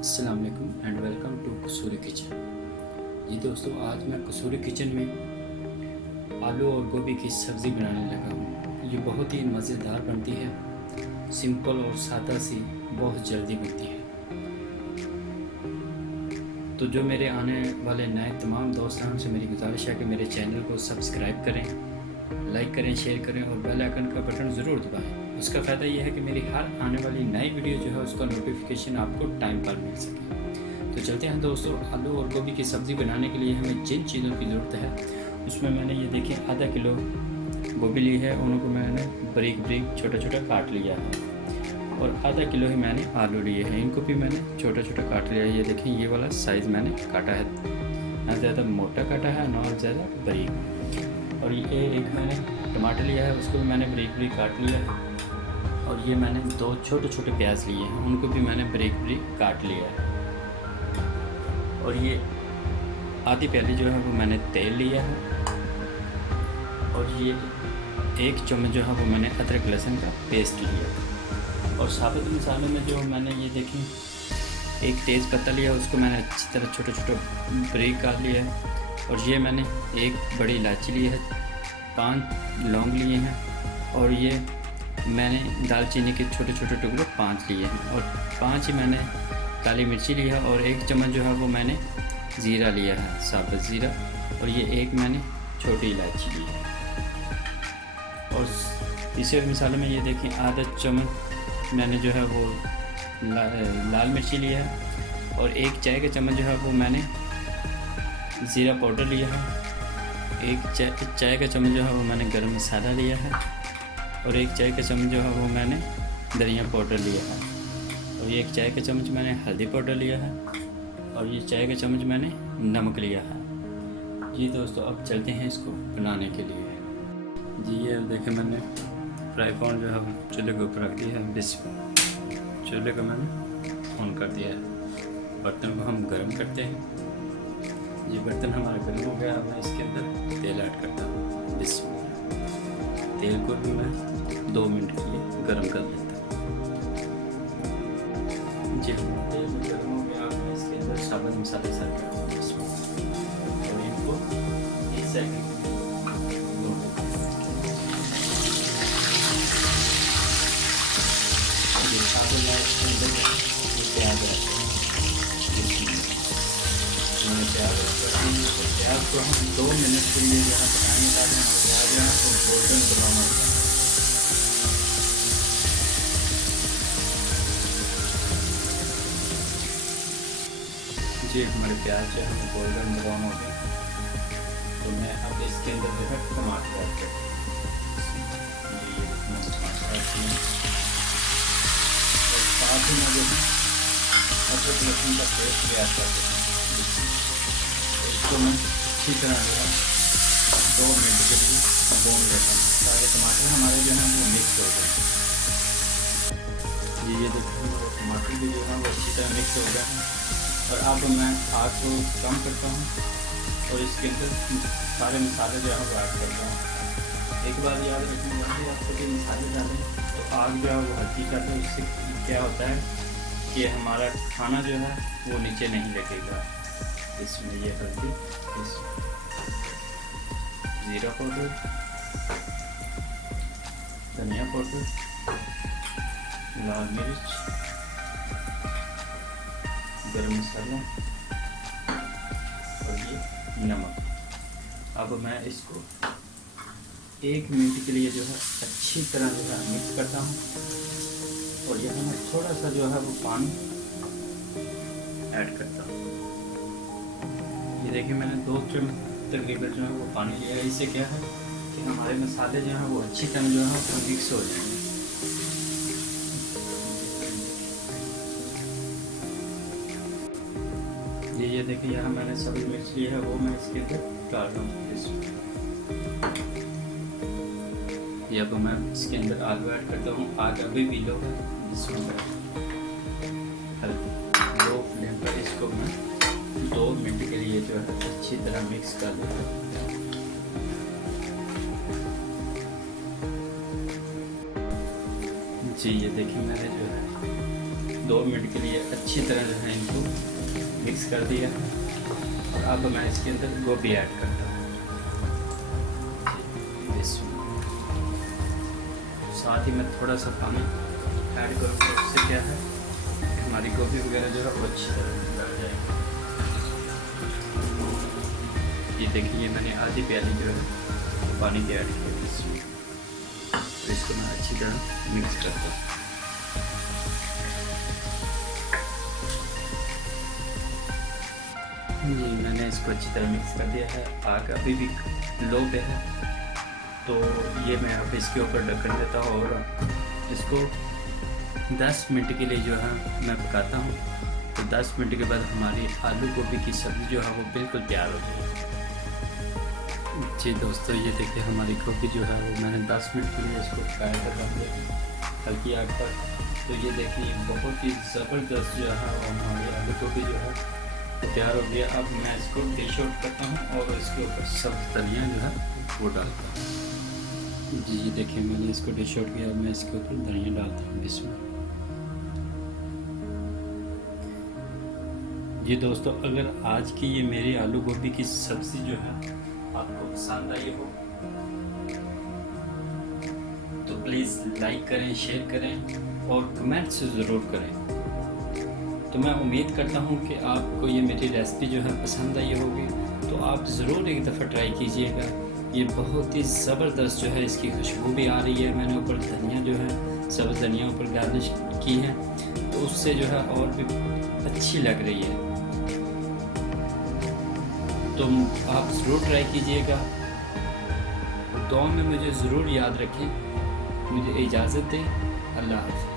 अस्सलाम वालेकुम and welcome to Kasuri kitchen. जी दोस्तों, आज मैं कसूरी किचन में आलू और गोभी की सब्ज़ी बनाने लगा हूँ। ये बहुत ही मज़ेदार बनती है, सिंपल और सादा सी, बहुत जल्दी बनती है। तो जो मेरे आने वाले नए तमाम दोस्त हैं उनसे मेरी गुजारिश है कि मेरे चैनल को सब्सक्राइब करें, लाइक करें, शेयर करें और बेल आइकन का बटन ज़रूर दबाएं। उसका फ़ायदा यह है कि मेरी हर आने वाली नई वीडियो जो है उसका नोटिफिकेशन आपको टाइम पर मिल सके। तो चलते हैं दोस्तों, आलू और गोभी की सब्ज़ी बनाने के लिए हमें जिन चीज़ों की ज़रूरत है उसमें मैंने ये देखिए आधा किलो गोभी ली है, उनको मैंने बारीक बारीक छोटा छोटा काट लिया है। और आधा किलो ही मैंने आलू लिए हैं, इनको भी मैंने छोटा छोटा काट लिया है। ये देखें, ये वाला साइज़ मैंने काटा है, ना ज़्यादा मोटा काटा है ना ज़्यादा बारीक। और ये एक मैंने टमाटर लिया है, उसको भी मैंने बारीक बारीक काट लिया है। और ये मैंने 2 छोटे छोटे प्याज लिए हैं, उनको भी मैंने बारीक बारीक काट लिया है। और ये आधी प्याली जो है वो मैंने तेल लिया है। और ये 1 चम्मच जो है वो मैंने अदरक लहसुन का पेस्ट लिया है। और साबुत मसाले में जो मैंने ये देखें, एक तेज़ पत्ता लिया, उसको मैंने अच्छी तरह छोटे छोटे बारीक काट लिया है। और ये मैंने एक बड़ी इलायची ली है, 5 लौंग लिए हैं। और ये मैंने दालचीनी के छोटे छोटे टुकड़े 5 लिए हैं। और 5 ही मैंने काली मिर्ची ली है। और 1 चम्मच जो है वो मैंने ज़ीरा लिया है, साबुत ज़ीरा। और ये एक मैंने छोटी इलायची ली है। और तीसरे मसाले में ये देखिए, आधा चम्मच मैंने जो है वो लाल मिर्ची लिया है। और 1 चाय का चम्मच जो है वो मैंने ज़ीरा पाउडर लिया है। 1 चाय का चम्मच जो है वो मैंने गरम मसाला लिया है। और 1 चाय का चम्मच जो है वो मैंने धनिया पाउडर लिया है। और 1 चाय का चम्मच मैंने हल्दी पाउडर लिया है। और ये चाय का चम्मच मैंने नमक लिया है। जी दोस्तों, अब चलते हैं इसको बनाने के लिए। जी ये देखें, मैंने फ्राई पैन जो है चूल्हे के ऊपर रख दिया है। चूल्हे को मैंने ऑन कर दिया है। बर्तन को हम गर्म करते हैं। ये बर्तन हमारा गर्म हो गया। अब मैं इसके अंदर तेल ऐड करता हूँ। तेल को भी मैं 2 मिनट के लिए गर्म कर लेता हूँ। जी तेल गर्म हो गया। मैं इसके अंदर साबुत मसाले सर्व करता हूँ और इनको 1 सेकंड प्याज को हम 2 मिनट के लिए जो है पकाएंगे ताकि हमारे प्याज जो है वो गोल्डन ब्राउन हो जाए। जी हमारे प्याज जो है वो गोल्डन ब्राउन हो गए। तो मैं अब इसके अंदर जो है टमाटर ऐड करता हूँ। ये टमाटर ऐड किए और साथ ही मैं जो है अदरक लहसुन का पेस्ट भी ऐड कर देता हूँ। इसको मैं अच्छी तरह जो है 2 मिनट के लिए भून लेता हूँ ताकि टमाटर हमारे जो है वो मिक्स हो जाए। ये देखिए, टमाटर भी जो है वो अच्छी तरह मिक्स हो गया है। और अब मैं आग को कम करता हूँ और इसके अंदर सारे मसाले जो है वो ऐड करता हूँ। एक बार याद रखना है, आप कभी मसाले डालें तो आग जो है वो हल्की कर दें। उससे क्या होता है कि हमारा खाना जो है वो नीचे नहीं लगेगा। इसमें ये हल्दी, ज़ीरा पाउडर, धनिया पाउडर, लाल मिर्च, गरम मसाला और ये नमक। अब मैं इसको 1 मिनट के लिए जो है अच्छी तरह जो है मिक्स करता हूँ। और यहाँ मैं थोड़ा सा जो है वो पानी ऐड करता हूँ। ये देखिए, मैंने 2 चम्मच तकरीबन जो है वो पानी लिया है। इससे क्या है कि हमारे मसाले जो हैं वो अच्छी तरह जो है वो मिक्स हो जाएंगे। ये देखिए, यहाँ मैंने सब्ज़ मिर्च ली है, वो मैं इसके अंदर डाल रहा हूँ। ये अब मैं इसके अंदर आलू ऐड करता हूँ। आग अभी भी लो है, इसमें लो फ्लेम पर इसको मैं 2 मिनट के लिए जो है अच्छी तरह मिक्स कर देता हूँ। जी ये देखिए, मैंने जो है 2 मिनट के लिए अच्छी तरह जो है इनको मिक्स कर दिया। और अब मैं इसके अंदर गोभी ऐड करता हूँ। साथ ही मैं थोड़ा सा पानी ऐड करूँगा, उससे क्या है कि हमारी गोभी वगैरह जो है वो अच्छी तरह गल जाएगी। ये देखिए मैंने आधी प्याली जो है पानी की ऐड किया इसमें। तो इसको मैं अच्छी तरह मिक्स करता हूँ। जी मैंने इसको अच्छी तरह मिक्स कर दिया है। आग अभी भी लो पे है, तो ये मैं अब इसके ऊपर ढक्कन देता हूँ और इसको 10 मिनट के लिए जो है मैं पकाता हूँ। तो 10 मिनट के बाद हमारी आलू गोभी की सब्ज़ी जो है वो बिल्कुल तैयार हो जाएगी। जी दोस्तों, ये देखिए हमारी गोभी जो है वो मैंने 10 मिनट के लिए इसको पकाया था हल्की आग पर। तो ये देखिए बहुत ही ज़बरदस्त जो है वो हमारी आलू गोभी जो है तो तैयार हो गया। अब मैं इसको डिश आउट करता हूँ और इसके ऊपर सब्ज़ धनिया जो है वो डालता हूँ। जी ये देखिए मैंने इसको डिश आउट किया। मैं इसके ऊपर धनिया डालता हूँ बिस्मिल्लाह। जी दोस्तों, अगर आज की ये मेरी आलू गोभी की सब्ज़ी जो है आपको पसंद आई हो तो प्लीज़ लाइक करें, शेयर करें और कमेंट से ज़रूर करें। तो मैं उम्मीद करता हूँ कि आपको ये मेरी रेसिपी जो है पसंद आई होगी। तो आप ज़रूर एक दफ़ा ट्राई कीजिएगा। ये बहुत ही ज़बरदस्त जो है इसकी खुशबू भी आ रही है। मैंने ऊपर धनिया जो है सब्ज़ धनिया ऊपर गार्निश की है, तो उससे जो है और भी अच्छी लग रही है। तो आप ज़रूर ट्राई कीजिएगा। दुआ में मुझे ज़रूर याद रखें। मुझे इजाज़त दें। अल्लाह हाफ़िज़।